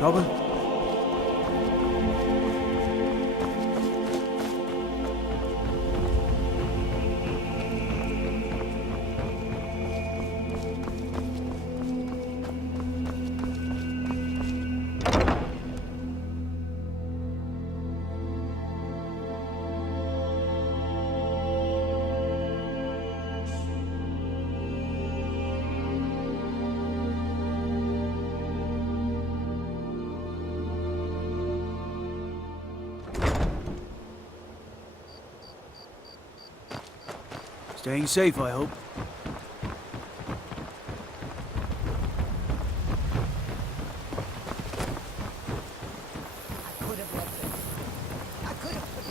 Trouble? Staying safe, I hope. I could have left it. I could have put it.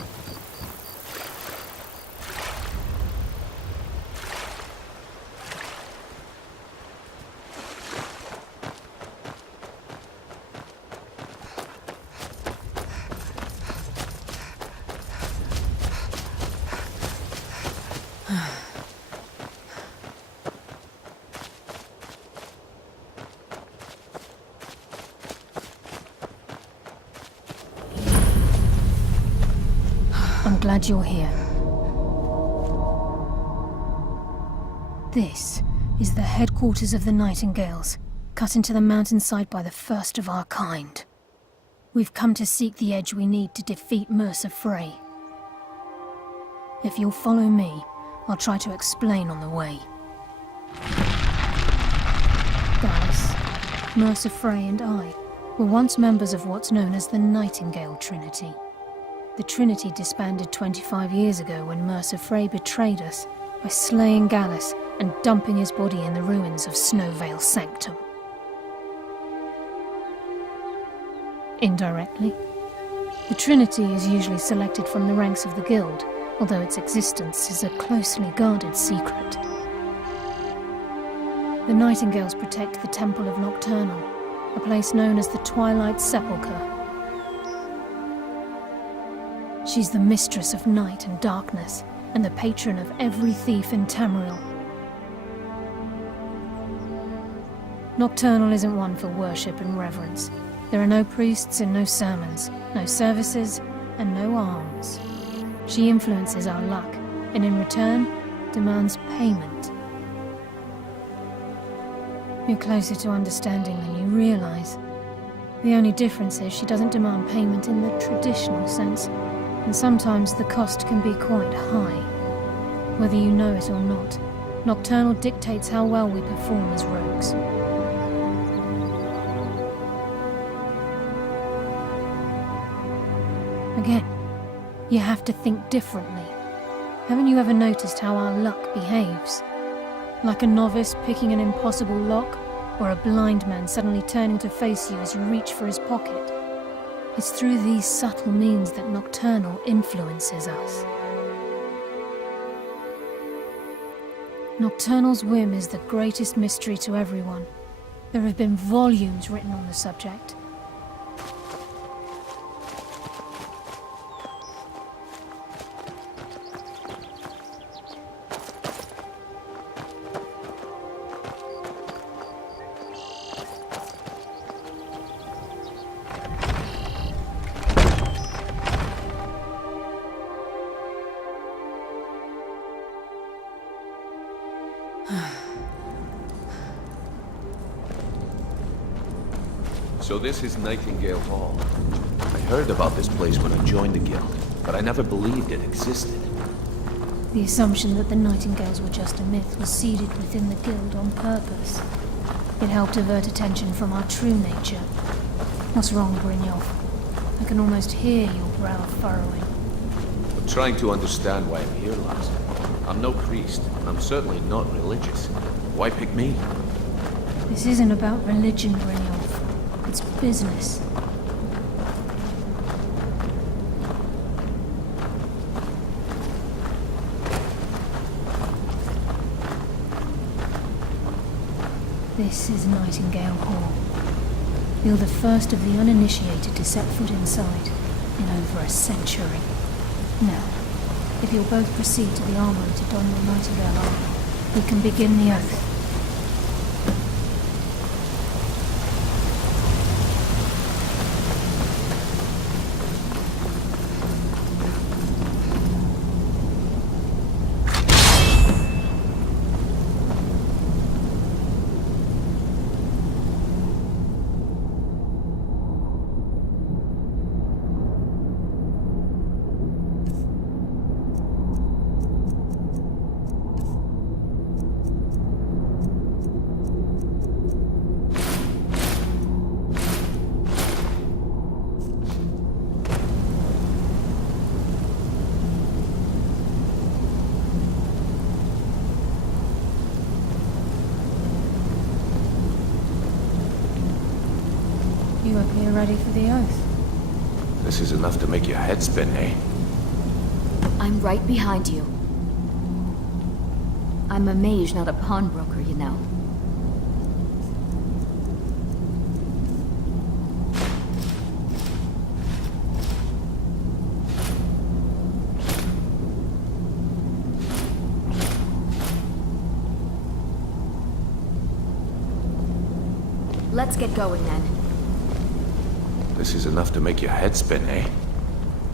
I'm glad you're here. This is the headquarters of the Nightingales, cut into the mountainside by the first of our kind. We've come to seek the edge we need to defeat Mercer Frey. If you'll follow me, I'll try to explain on the way. Gallus, Mercer Frey and I were once members of what's known as the Nightingale Trinity. The Trinity disbanded 25 years ago when Mercer Frey betrayed us by slaying Gallus and dumping his body in the ruins of Snowvale Sanctum. Indirectly, the Trinity is usually selected from the ranks of the Guild, although its existence is a closely guarded secret. The Nightingales protect the Temple of Nocturnal, a place known as the Twilight Sepulchre. She's the mistress of night and darkness, and the patron of every thief in Tamriel. Nocturnal isn't one for worship and reverence. There are no priests and no sermons, no services, and no alms. She influences our luck, and in return, demands payment. You're closer to understanding than you realize. The only difference is she doesn't demand payment in the traditional sense, and sometimes the cost can be quite high. Whether you know it or not, Nocturnal dictates how well we perform as rogues. Again, you have to think differently. Haven't you ever noticed how our luck behaves? Like a novice picking an impossible lock, or a blind man suddenly turning to face you as you reach for his pocket. It's through these subtle means that Nocturnal influences us. Nocturnal's whim is the greatest mystery to everyone. There have been volumes written on the subject. So this is Nightingale Hall. I heard about this place when I joined the guild, but I never believed it existed. The assumption that the Nightingales were just a myth was seeded within the guild on purpose. It helped divert attention from our true nature. What's wrong, Brynjolf? I can almost hear your brow furrowing. I'm trying to understand why I'm here, lads. I'm no priest, and I'm certainly not religious. Why pick me? This isn't about religion, Brynjolf. It's business. This is Nightingale Hall. You're the first of the uninitiated to set foot inside in over a century. Now, if you'll both proceed to the armory to don your Nightingale armor, we can begin the oath. You appear ready for the oath. This is enough to make your head spin, eh? I'm right behind you. I'm a mage, not a pawnbroker, you know. Let's get going then. This is enough to make your head spin, eh?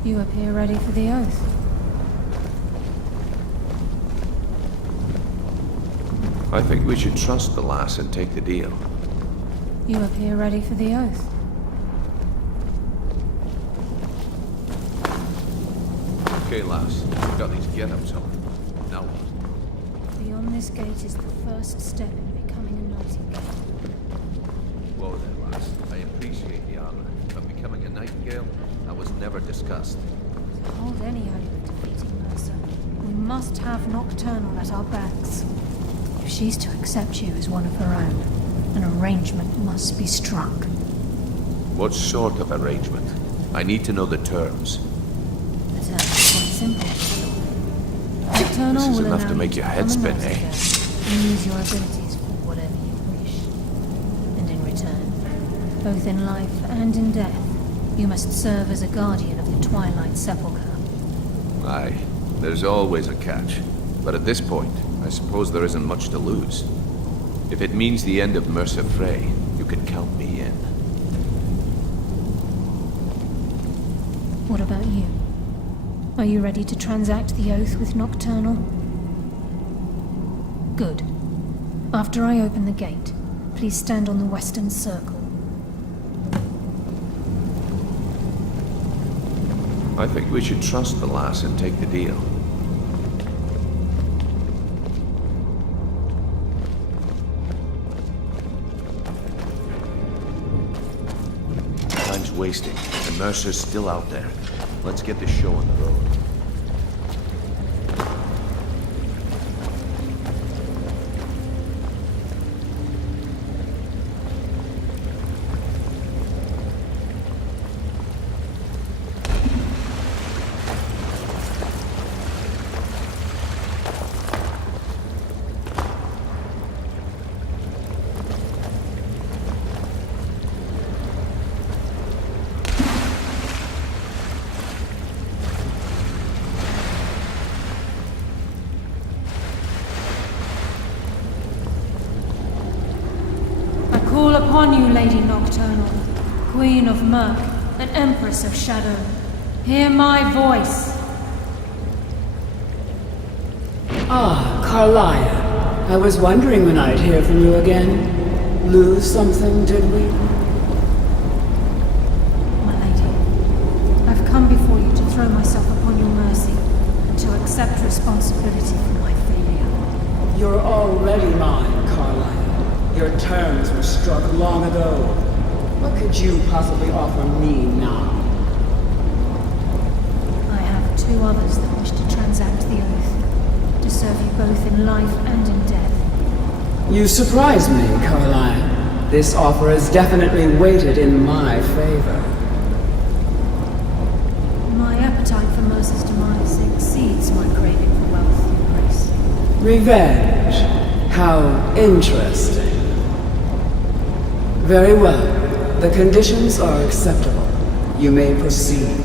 You appear ready for the oath. I think we should trust the lass and take the deal. You appear ready for the oath. Okay, lass. We've got these get-ups on. Now what? Beyond this gate is the first step in becoming a Nightingale. Whoa there, lass. I appreciate the honor, but becoming a Nightingale, that was never discussed. To hold any hope of defeating Mercer, we must have Nocturnal at our backs. If she's to accept you as one of her own, an arrangement must be struck. What sort of arrangement? I need to know the terms. The terms are quite simple. Nocturnal This is will enough allow to make you your to head become a spin, eh? Nightingale and use your abilities for whatever you wish. And in return, both in life and in death, you must serve as a guardian of the Twilight Sepulchre. Aye, there's always a catch. But at this point, I suppose there isn't much to lose. If it means the end of Mercer Frey, you can count me in. What about you? Are you ready to transact the oath with Nocturnal? Good. After I open the gate, please stand on the western circle. I think we should trust the lass and take the deal. Time's wasting, and Mercer's still out there. Let's get this show on the road. Call upon you, Lady Nocturnal, Queen of Murk and Empress of Shadow. Hear my voice. Ah, Carlia. I was wondering when I'd hear from you again. Lose something, did we? My lady, I've come before you to throw myself upon your mercy and to accept responsibility for my failure. You're already mine, Carlia. Your terms were struck long ago. What could you possibly offer me now? I have two others that wish to transact the oath, to serve you both in life and in death. You surprise me, Carlia. This offer is definitely weighted in my favor. My appetite for Mercer's demise exceeds my craving for wealth and grace. Revenge. How interesting. Very well. The conditions are acceptable. You may proceed.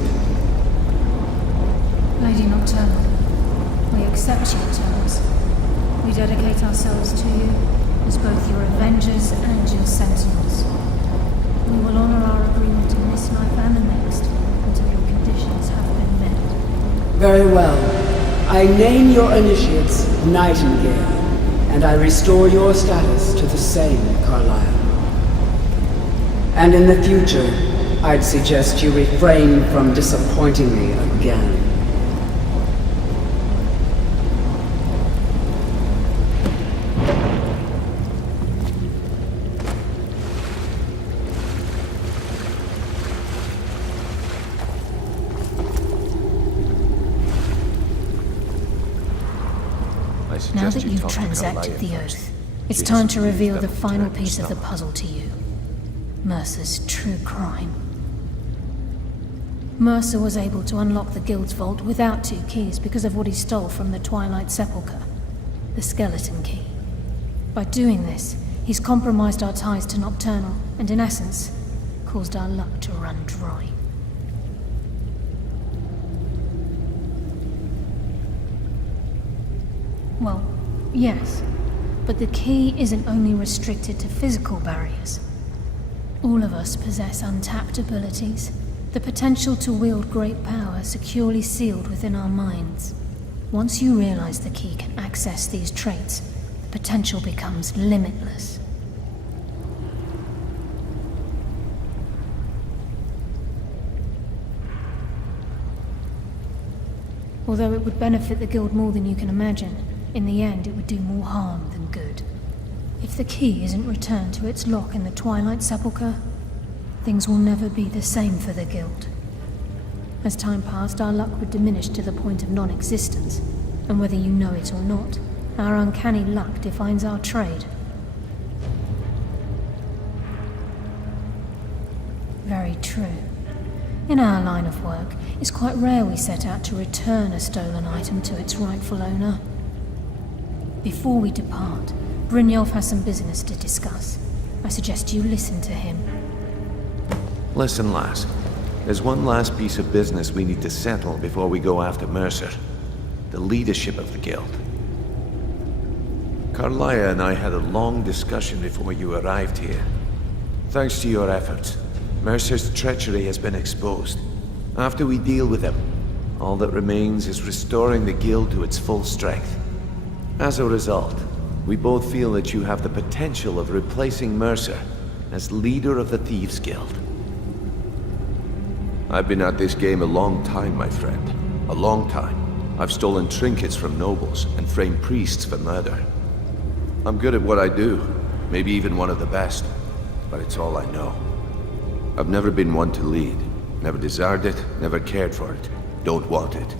Lady Nocturnal, we accept your terms. We dedicate ourselves to you as both your avengers and your sentinels. We will honor our agreement in this life and the next until your conditions have been met. Very well. I name your initiates Nightingale, and I restore your status to the same, Carlisle. And in the future, I'd suggest you refrain from disappointing me again. Now that you've transacted the oath, it's time to reveal the final piece of the puzzle to you. Mercer's true crime. Mercer was able to unlock the Guild's vault without 2 keys because of what he stole from the Twilight Sepulchre, the skeleton key. By doing this, he's compromised our ties to Nocturnal, and in essence, caused our luck to run dry. Well, yes, but the key isn't only restricted to physical barriers. All of us possess untapped abilities, the potential to wield great power securely sealed within our minds. Once you realize the key can access these traits, the potential becomes limitless. Although it would benefit the Guild more than you can imagine, in the end it would do more harm than good. If the key isn't returned to its lock in the Twilight Sepulchre, things will never be the same for the Guild. As time passed, our luck would diminish to the point of non-existence, and whether you know it or not, our uncanny luck defines our trade. Very true. In our line of work, it's quite rare we set out to return a stolen item to its rightful owner. Before we depart, Brynjolf has some business to discuss. I suggest you listen to him. Listen, lass. There's one last piece of business we need to settle before we go after Mercer. The leadership of the Guild. Carlia and I had a long discussion before you arrived here. Thanks to your efforts, Mercer's treachery has been exposed. After we deal with him, all that remains is restoring the Guild to its full strength. As a result, we both feel that you have the potential of replacing Mercer as leader of the Thieves' Guild. I've been at this game a long time, my friend. A long time. I've stolen trinkets from nobles and framed priests for murder. I'm good at what I do, maybe even one of the best, but it's all I know. I've never been one to lead. Never desired it, never cared for it. Don't want it.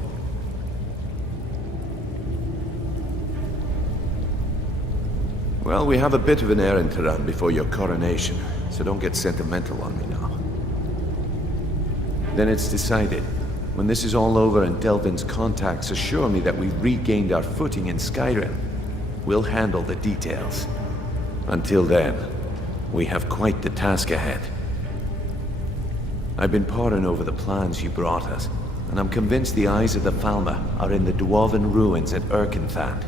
Well, we have a bit of an errand to run before your coronation, so don't get sentimental on me now. Then it's decided. When this is all over and Delvin's contacts assure me that we've regained our footing in Skyrim, we'll handle the details. Until then, we have quite the task ahead. I've been poring over the plans you brought us, and I'm convinced the eyes of the Falmer are in the Dwarven ruins at Erkenthand.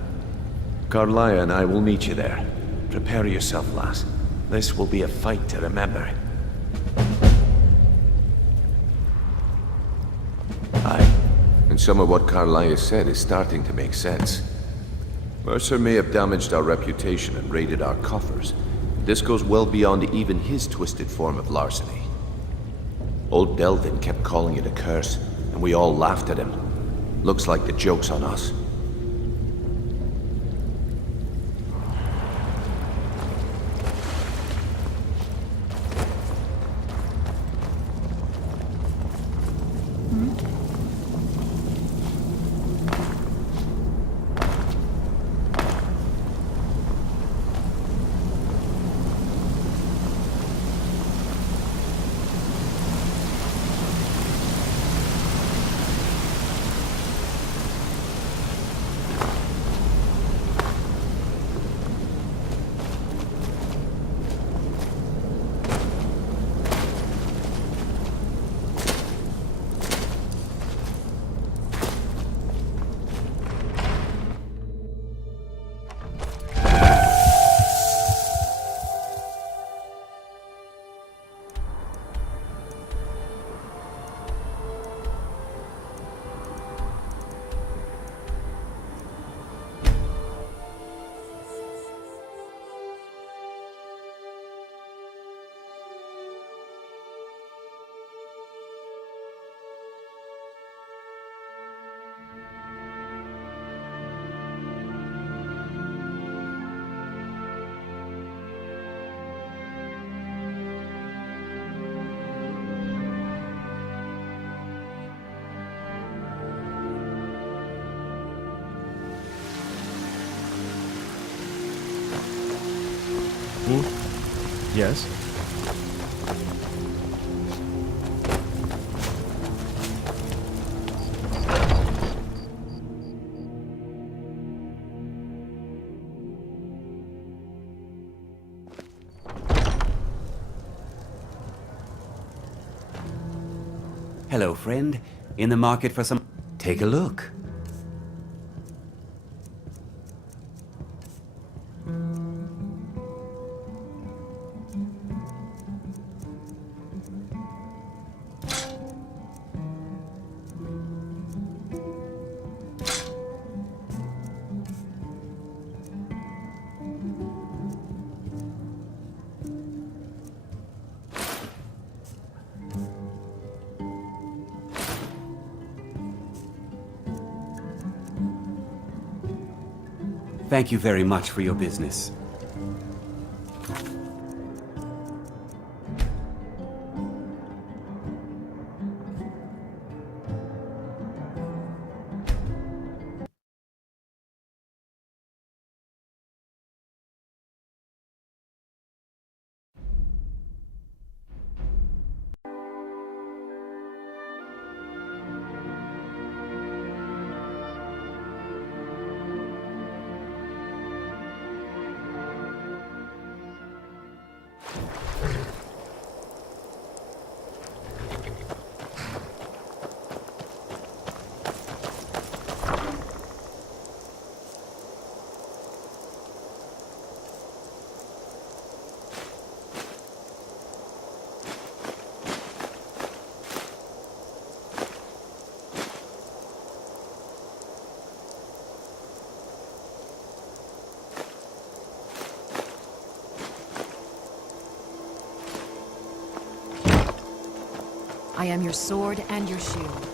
Carlia and I will meet you there. Prepare yourself, lass. This will be a fight to remember. Aye. And some of what Carlia said is starting to make sense. Mercer may have damaged our reputation and raided our coffers. This goes well beyond even his twisted form of larceny. Old Delvin kept calling it a curse, and we all laughed at him. Looks like the joke's on us. Yes? Hello, friend. In the market for some... Take a look. Thank you very much for your business. I am your sword and your shield.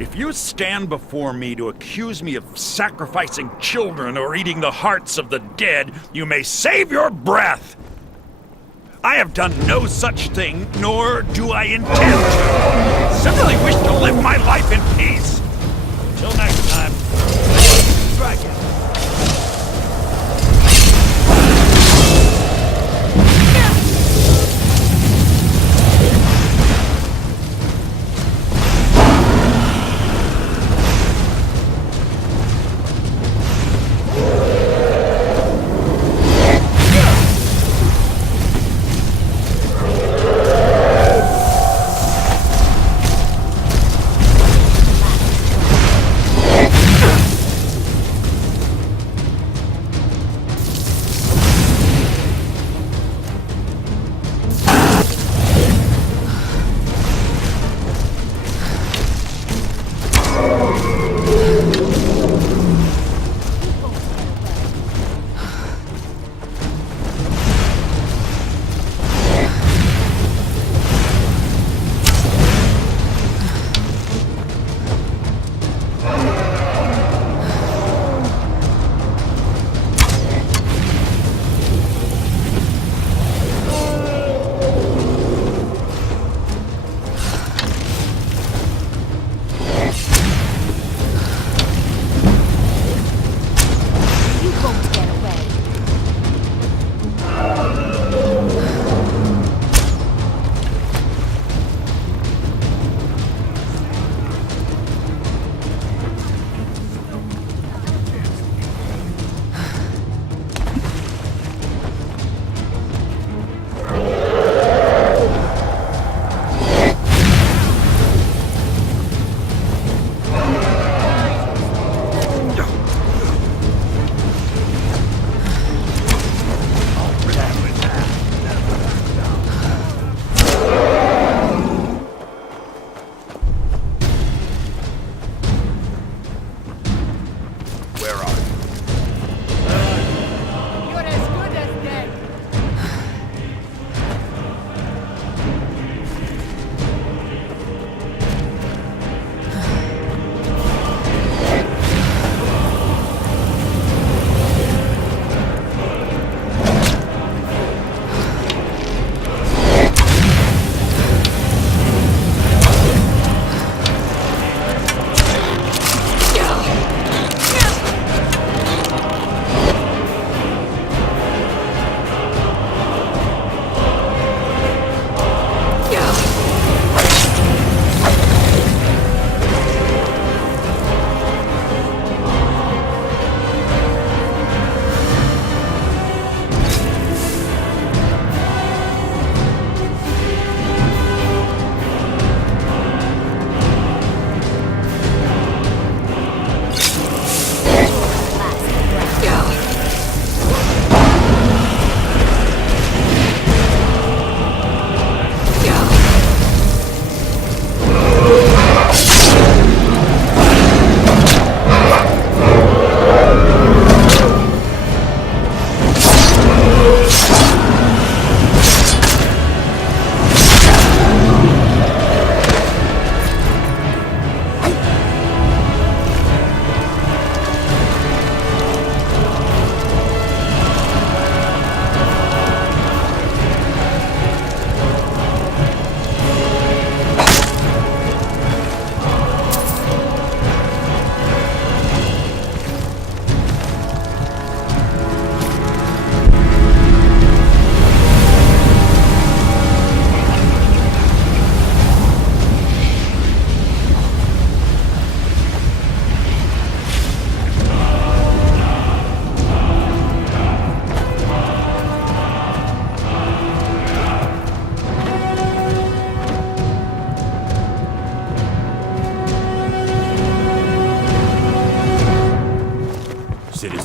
If you stand before me to accuse me of sacrificing children or eating the hearts of the dead, you may save your breath! I have done no such thing, nor do I intend to. Simply wish to live my life in peace. Till next time. Strike it.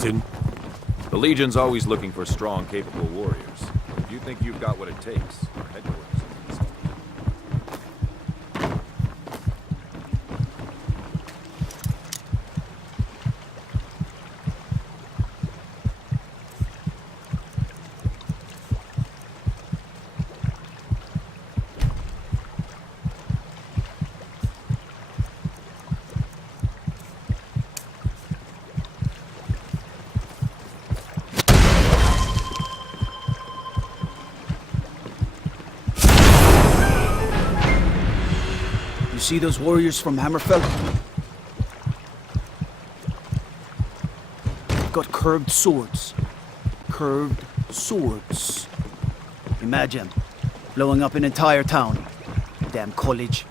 Anything? The Legion's always looking for strong, capable warriors. If you think you've got what it takes, our headquarters is in See those warriors from Hammerfell? They've got curved swords. Curved swords. Imagine blowing up an entire town. Damn college.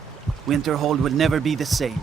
Winterhold would never be the same.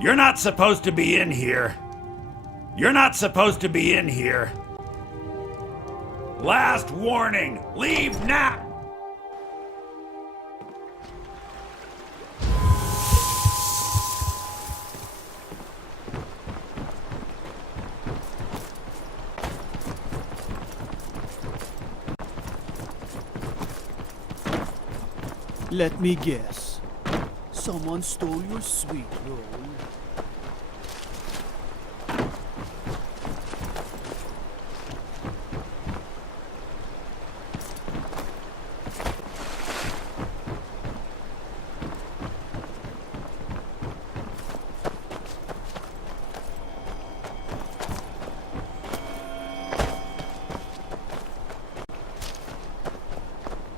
You're not supposed to be in here. You're not supposed to be in here. Last warning, leave now! Let me guess. Someone stole your sweet roll.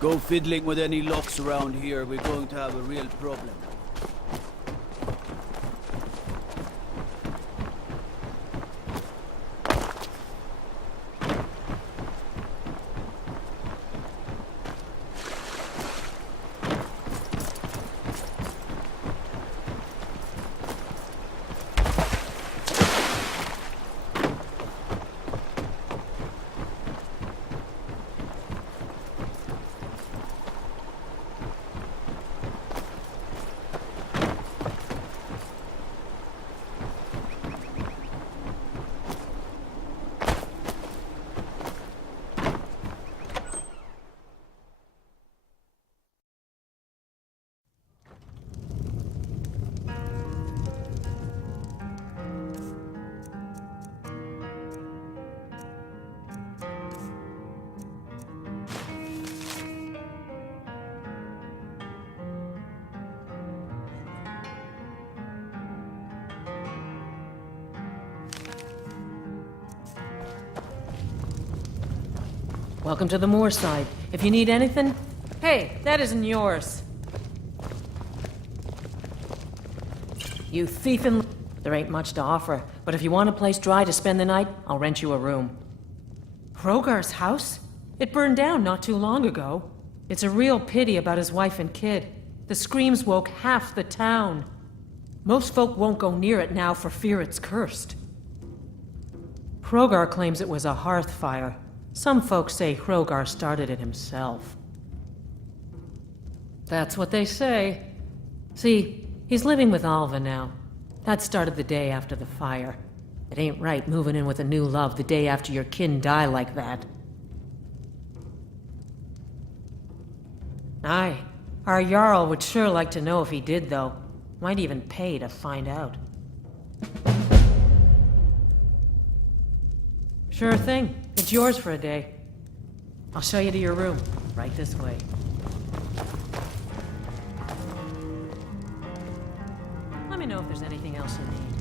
Go fiddling with any locks around here, we're going to have a real problem. Welcome to the moorside. If you need anything... Hey, that isn't yours. You thiefin'... There ain't much to offer, but if you want a place dry to spend the night, I'll rent you a room. Hrogar's house? It burned down not too long ago. It's a real pity about his wife and kid. The screams woke half the town. Most folk won't go near it now for fear it's cursed. Hrogar claims it was a hearth fire. Some folks say Hrogar started it himself. That's what they say. See, he's living with Alva now. That started the day after the fire. It ain't right moving in with a new love the day after your kin die like that. Aye, our Jarl would sure like to know if he did, though. Might even pay to find out. Sure thing. It's yours for a day. I'll show you to your room. Right this way. Let me know if there's anything else you need.